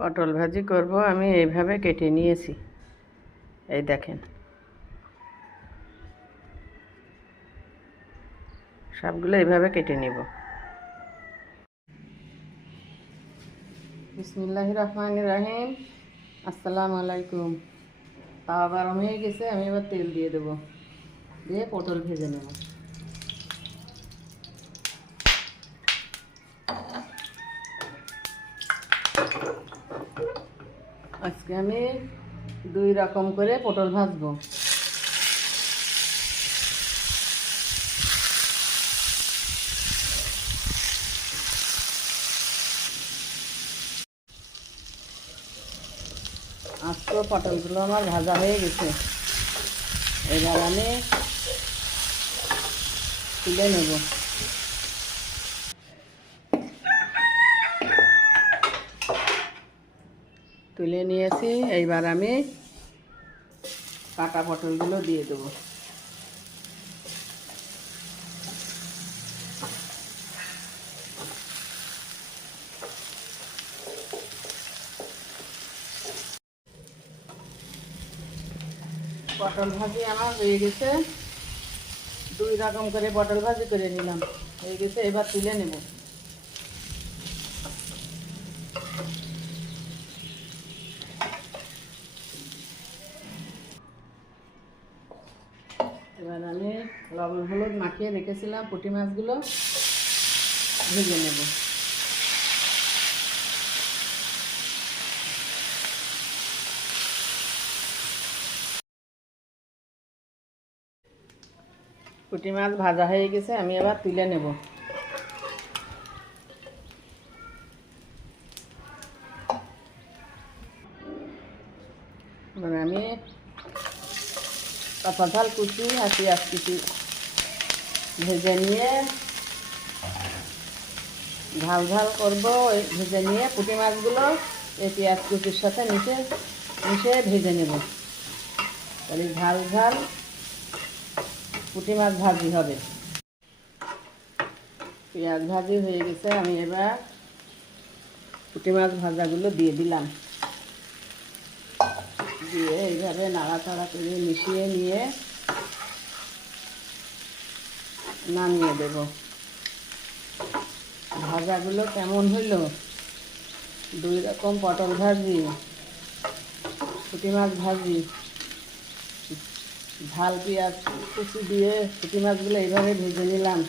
পটল ভাজি করব। আমি এইভাবে কেটে নিয়েছি, এই দেখেন সবগুলো এইভাবে কেটে নেব। বিসমিল্লাহির রহমানির রহিম। আসসালামু আলাইকুম। তাওয়া গরম হয়ে গেছে, আমি এবার তেল দিয়ে দেব, দিয়ে পটল ভেজে নেব। আজকে আমি 2 রকম করে পটল ভাজবো। আজকে পটলগুলো আমার ভাজা হয়ে গেছে, এবার আমি তুলে নেব। তুলে নিয়েছি, এইবার আমি কাটা পটলগুলো দিয়ে দেবো। পটল ভাজি আমার হয়ে গেছে, 2 রকম করে পটল ভাজি করে নিলাম, হয়ে গেছে। এবার তুলে নেব। এবার আমি লবণ হলুদ মাখিয়ে রেখেছিলাম পুঁটি মাছগুলো ভেজে নেব। পুঁটি মাছ ভাজা হয়ে গেছে, আমি এবার তুলে নেব। এবার আমি কাঁচা কুচি আর পেঁয়াজ কুচি ভেজে নিয়ে ঝাল ঝাল করবো। ভেজে নিয়ে পুঁটি মাছগুলো এই পেঁয়াজ কুচির সাথে মিশিয়ে ভেজে নেব। তাহলে ঝাল ঝাল পুঁটি মাছ ভাজি হবে। পেঁয়াজ ভাজি হয়ে গেছে, আমি এবার পুঁটি মাছ ভাজাগুলো দিয়ে দিলাম, দিয়ে এইভাবে নাড়াচাড়া করে মিশিয়ে নিয়ে নামিয়ে দেব। ভাজাগুলো কেমন হইল? 2 রকম পটল ভাজি, পুঁটি মাছ ভাজি, ঝাল পেঁয়াজ কুচি দিয়ে পুঁটি মাছগুলো এইভাবে ভেজে নিলাম।